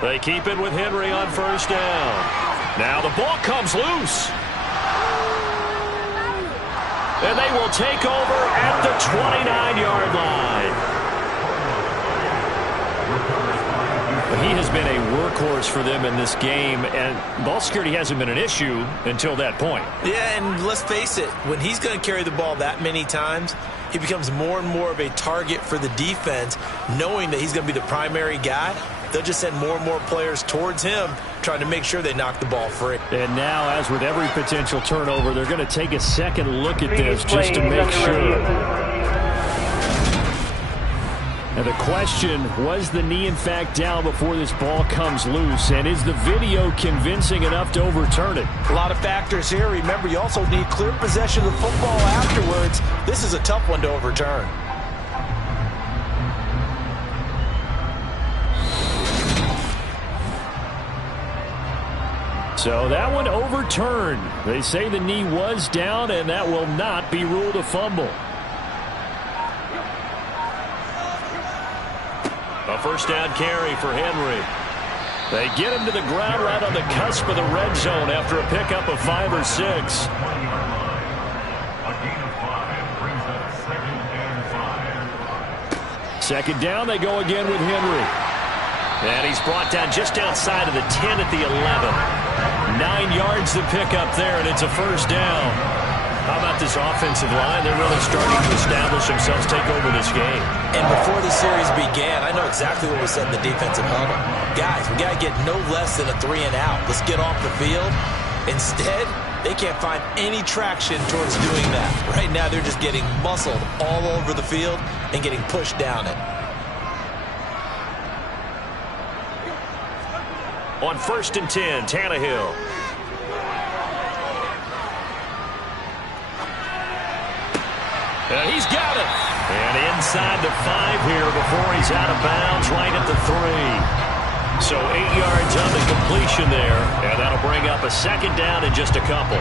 They keep it with Henry on 1st down. Now the ball comes loose. And they will take over at the 29-yard line. He has been a workhorse for them in this game, and ball security hasn't been an issue until that point. Yeah, and let's face it, when he's going to carry the ball that many times, he becomes more and more of a target for the defense, knowing that he's going to be the primary guy. They'll just send more and more players towards him, trying to make sure they knock the ball free. And now, as with every potential turnover, they're going to take a second look at this just to make sure. And the question, was the knee in fact down before this ball comes loose? And is the video convincing enough to overturn it? A lot of factors here. Remember, you also need clear possession of the football afterwards. This is a tough one to overturn. So that one overturned. They say the knee was down, and that will not be ruled a fumble. A 1st down carry for Henry. They get him to the ground right on the cusp of the red zone after a pickup of 5 or 6. A gain of 5 brings up 2nd and 5. 2nd down, they go again with Henry. And he's brought down just outside of the 10 at the 11. 9 yards to pick up there, and it's a 1st down. How about this offensive line? They're really starting to establish themselves, take over this game. And before the series began, I know exactly what was said in the defensive huddle. Guys, we got to get no less than a 3-and-out. Let's get off the field. Instead, they can't find any traction towards doing that. Right now, they're just getting muscled all over the field and getting pushed down it. on 1st and 10, Tannehill. And he's got it. And inside the 5 here before he's out of bounds, right at the 3. So 8 yards on the completion there, and that'll bring up a 2nd down in just a couple.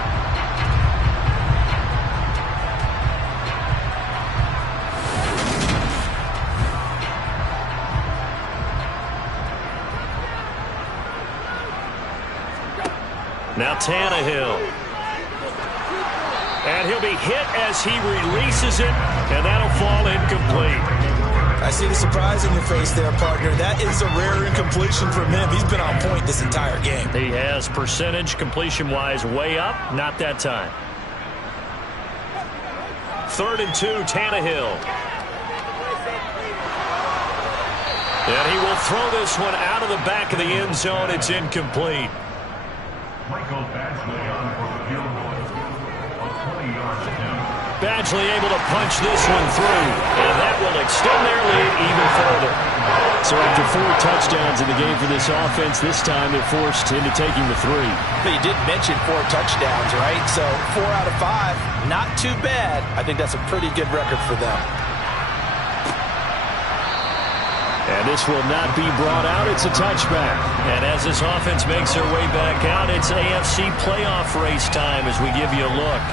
Now Tannehill. And he'll be hit as he releases it, and that'll fall incomplete. I see the surprise in your face there, partner. That is a rare incompletion from him. He's been on point this entire game. He has percentage completion-wise way up, not that time. 3rd and 2, Tannehill. And he will throw this one out of the back of the end zone. It's incomplete. Michael Badgley on for the field goal. A 20-yard attempt. Badgley able to punch this one through, and that will extend their lead even further. So after 4 touchdowns in the game for this offense, this time they're forced into taking the 3. But you did mention 4 touchdowns, right? So 4 out of 5, not too bad. I think that's a pretty good record for them. And this will not be brought out. It's a touchback. And as this offense makes their way back out, it's AFC playoff race time as we give you a look.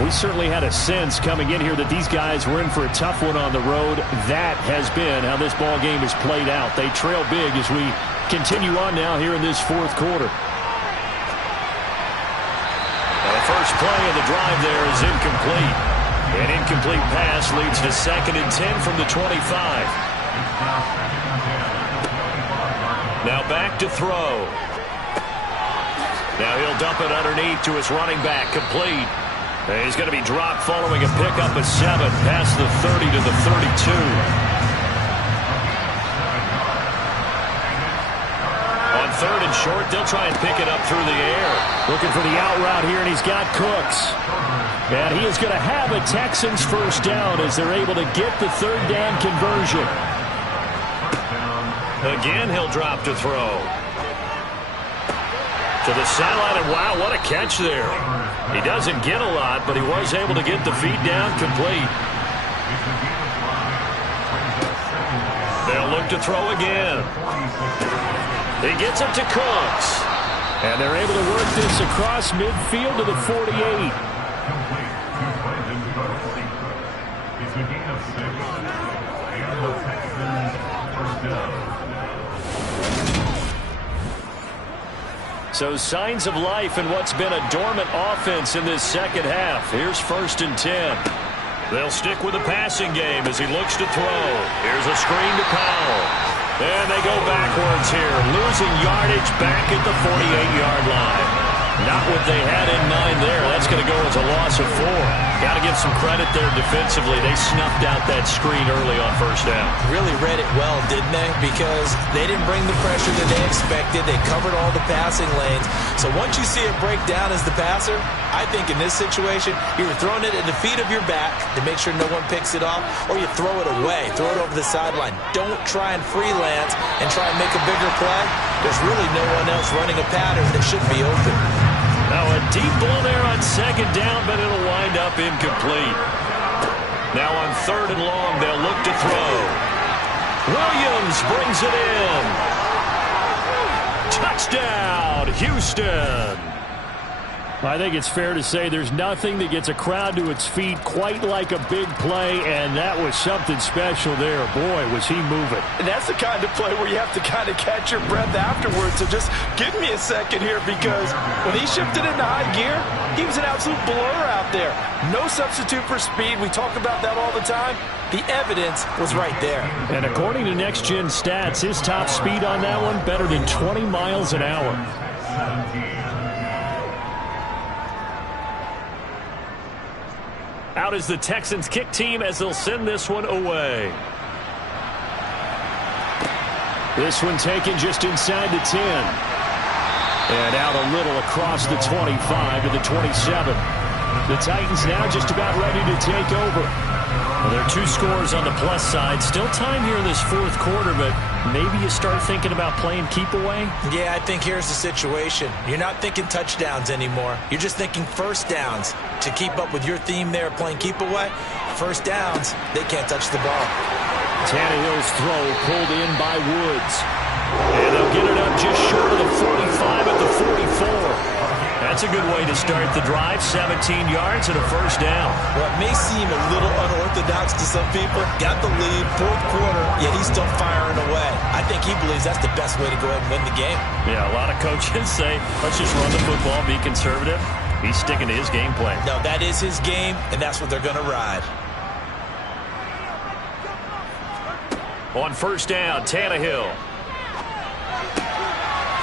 We certainly had a sense coming in here that these guys were in for a tough one on the road. That has been how this ball game has played out. They trail big as we continue on now here in this 4th quarter. Well, the first play of the drive there is incomplete. An incomplete pass leads to 2nd and 10 from the 25. Now back to throw. Now he'll dump it underneath to his running back, complete. And he's going to be dropped following a pickup of 7 past the 30 to the 32. On 3rd and short, they'll try and pick it up through the air. Looking for the out route here, and he's got Cooks. And he is going to have a Texans first down as they're able to get the 3rd down conversion. Again, he'll drop to throw. To the sideline, and wow, what a catch there. He doesn't get a lot, but he was able to get the feet down complete. They'll look to throw again. He gets it to Cooks. And they're able to work this across midfield to the 48. It's a gain of 6. And the Texans first down. So signs of life in what's been a dormant offense in this 2nd half. Here's 1st and 10. They'll stick with the passing game as he looks to throw. Here's a screen to Powell. And they go backwards here, losing yardage back at the 48-yard line. Not what they had in mind there. That's going to go as a loss of 4. Got to give some credit there defensively. They snuffed out that screen early on 1st down. Really read it well, didn't they? Because they didn't bring the pressure that they expected. They covered all the passing lanes. So once you see it break down as the passer, I think in this situation, you're throwing it at the feet of your back to make sure no one picks it off, or you throw it away, throw it over the sideline. Don't try and freelance and try and make a bigger play. There's really no one else running a pattern that should be open. Now a deep ball there on 2nd down, but it'll wind up incomplete. Now on 3rd and long, they'll look to throw. Williams brings it in. Touchdown, Houston. I think it's fair to say there's nothing that gets a crowd to its feet quite like a big play, and that was something special there. Boy, was he moving. And that's the kind of play where you have to kind of catch your breath afterwards. So just give me a second here, because when he shifted into high gear, he was an absolute blur out there. No substitute for speed. We talk about that all the time. The evidence was right there. And according to Next Gen Stats, his top speed on that one, better than 20 miles an hour. Out is the Texans kick team as they'll send this one away. This one taken just inside the 10. And out a little across the 25 to the 27. The Titans now just about ready to take over. Well, there are 2 scores on the plus side. Still time here in this fourth quarter, but maybe you start thinking about playing keep away? Yeah, I think here's the situation. You're not thinking touchdowns anymore. You're just thinking first downs. To keep up with your theme there, playing keep away, first downs, they can't touch the ball. Tannehill's throw pulled in by Woods. And they'll get it up just short of the 45 at the 44. That's a good way to start the drive. 17 yards and a first down. Well, it may seem a little unorthodox to some people. Got the lead, fourth quarter, yet he's still firing away. I think he believes that's the best way to go ahead and win the game. Yeah, a lot of coaches say, let's just run the football, be conservative. He's sticking to his game plan. No, that is his game, and that's what they're going to ride. On first down, Tannehill.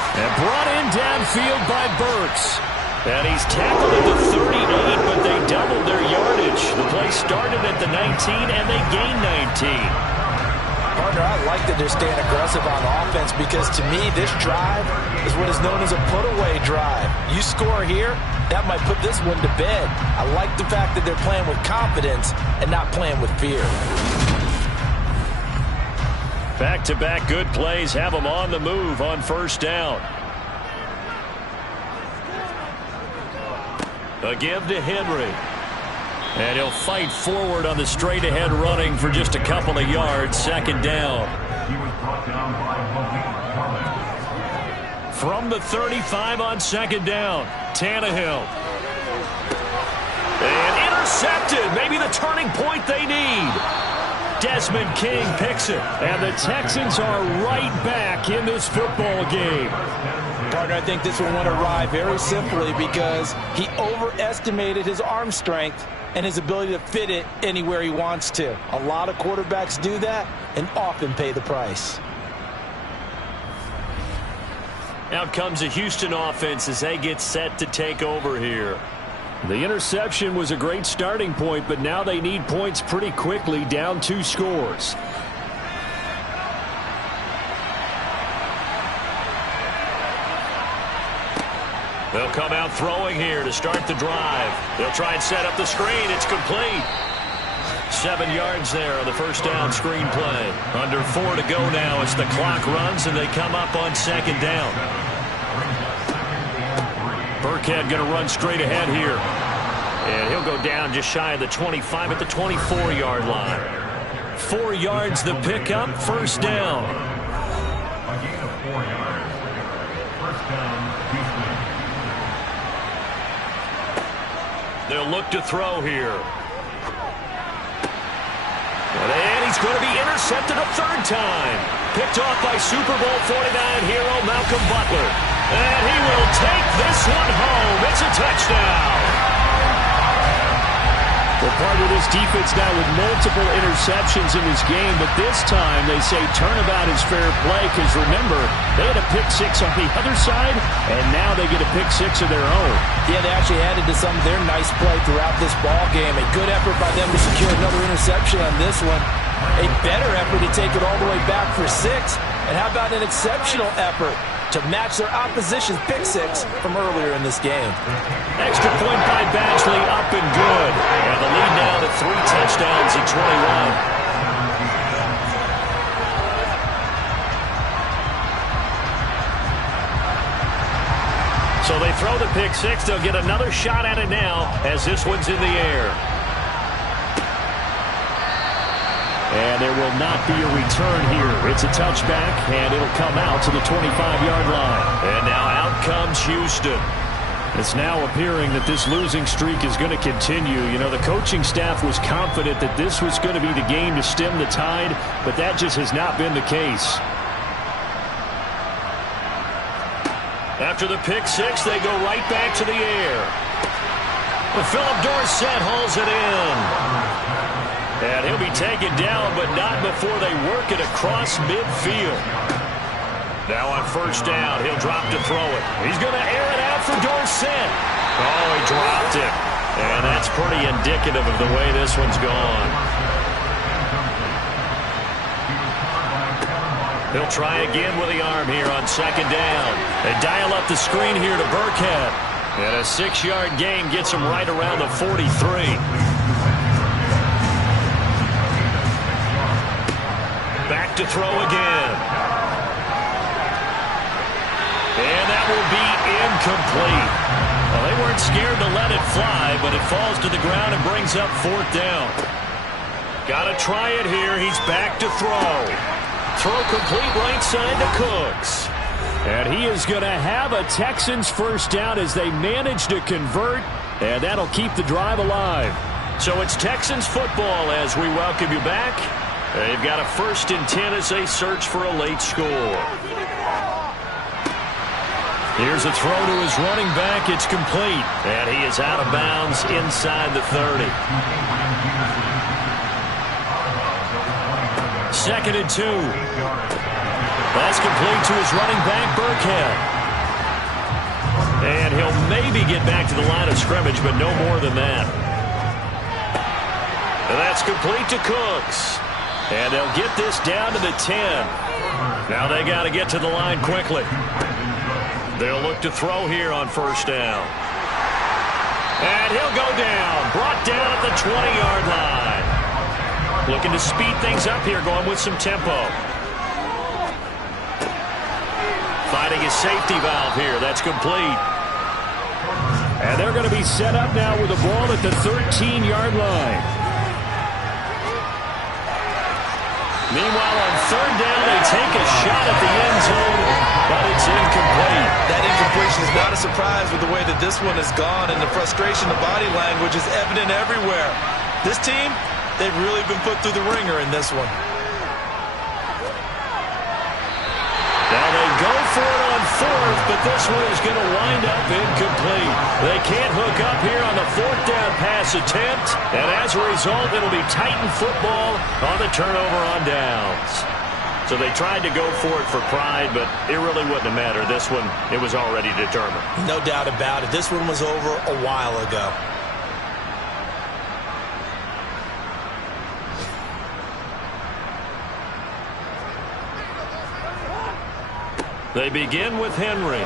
And brought in downfield by Burks. And he's tackled at the 38, but they doubled their yardage. The play started at the 19, and they gained 19. Partner, I like that they're staying aggressive on offense because, to me, this drive is what is known as a put-away drive. You score here, that might put this one to bed. I like the fact that they're playing with confidence and not playing with fear. Back-to-back good plays have them on the move on first down. A give to Henry. And he'll fight forward on the straight-ahead running for just a couple of yards. Second down. He was brought down by Malik Harmon. From the 35 on second down, Tannehill. And intercepted. Maybe the turning point they need. Desmond King picks it. And the Texans are right back in this football game. Partner, I think this one went awry very simply because he overestimated his arm strength and his ability to fit it anywhere he wants to. A lot of quarterbacks do that and often pay the price. Out comes the Houston offense as they get set to take over here. The interception was a great starting point, but now they need points pretty quickly, down 2 scores. They'll come out throwing here to start the drive. They'll try and set up the screen. It's complete. 7 yards there on the first down screen play. Under 4 to go now as the clock runs and they come up on second down. Burkhead going to run straight ahead here. And he'll go down just shy of the 25 at the 24-yard line. 4 yards the pickup, first down. A gain of 4 yards. First down, Houston. They'll look to throw here. And he's going to be intercepted a third time. Picked off by Super Bowl 49 hero Malcolm Butler. And he will take this one home. It's a touchdown. Well, part of this defense now with multiple interceptions in this game, but this time they say turnabout is fair play because, remember, they had a pick 6 on the other side, and now they get a pick 6 of their own. Yeah, they actually added to some of their nice play throughout this ball game. A good effort by them to secure another interception on this one. A better effort to take it all the way back for 6. And how about an exceptional effort to match their opposition's pick 6 from earlier in this game. Extra point by Badgley, up and good. And the lead now to 3 touchdowns at 21. So they throw the pick 6. They'll get another shot at it now as this one's in the air. And there will not be a return here. It's a touchback, and it'll come out to the 25-yard line. And now out comes Houston. It's now appearing that this losing streak is going to continue. You know, the coaching staff was confident that this was going to be the game to stem the tide, but that just has not been the case. After the pick 6, they go right back to the air. Philip Dorsett hauls it in. And he'll be taken down, but not before they work it across midfield. Now on first down, he'll drop to throw it. He's going to air it out for Dorsett. Oh, he dropped it. And that's pretty indicative of the way this one's gone. He'll try again with the arm here on second down. They dial up the screen here to Burkhead. And a 6-yard gain gets him right around the 43. to throw again. And that will be incomplete. Well, they weren't scared to let it fly, but it falls to the ground and brings up 4th down. Got to try it here. He's back to throw. Throw complete right side to Cooks. And he is going to have a Texans first down as they manage to convert, and that'll keep the drive alive. So it's Texans football as we welcome you back. They've got a 1st and 10 as they search for a late score. Here's a throw to his running back. It's complete. And he is out of bounds inside the 30. 2nd and 2. That's complete to his running back, Burkhead. And he'll maybe get back to the line of scrimmage, but no more than that. And that's complete to Cooks. And they'll get this down to the 10. Now they got to get to the line quickly. They'll look to throw here on 1st down. And he'll go down. Brought down at the 20-yard line. Looking to speed things up here, going with some tempo. Finding his safety valve here. That's complete. And they're going to be set up now with the ball at the 13-yard line. Meanwhile, on 3rd down, they take a shot at the end zone, but it's incomplete. That incompletion is not a surprise with the way that this one has gone, and the frustration, the body language is evident everywhere. This team, they've really been put through the ringer in this one. Now they go for it on 4th, but this one is going to wind up incomplete. They can't hook up here on the 4th down pass attempt, and as a result, it'll be Titan football on the turnover on downs. So they tried to go for it for pride, but it really wouldn't have mattered. This one, it was already determined. No doubt about it. This one was over a while ago. They begin with Henry.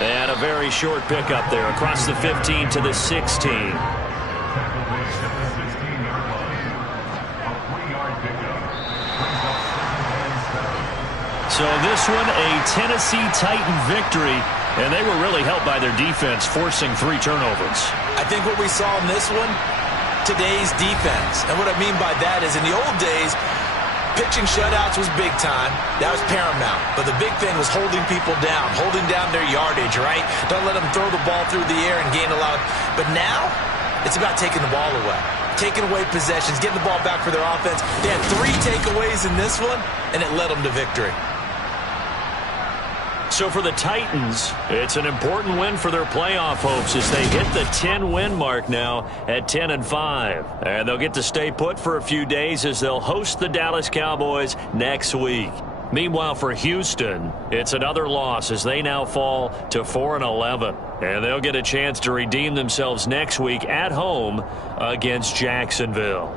And a very short pickup there across the 15 to the 16. So this one, a Tennessee Titan victory, and they were really helped by their defense, forcing 3 turnovers. I think what we saw in this one, today's defense. And what I mean by that is in the old days, pitching shutouts was big time. That was paramount. But the big thing was holding people down, holding down their yardage, right? Don't let them throw the ball through the air and gain a lot. But now, it's about taking the ball away. Taking away possessions, getting the ball back for their offense. They had 3 takeaways in this one, and it led them to victory. So for the Titans, it's an important win for their playoff hopes as they hit the 10-win mark now at 10-5. And they'll get to stay put for a few days as they'll host the Dallas Cowboys next week. Meanwhile, for Houston, it's another loss as they now fall to 4-11. And they'll get a chance to redeem themselves next week at home against Jacksonville.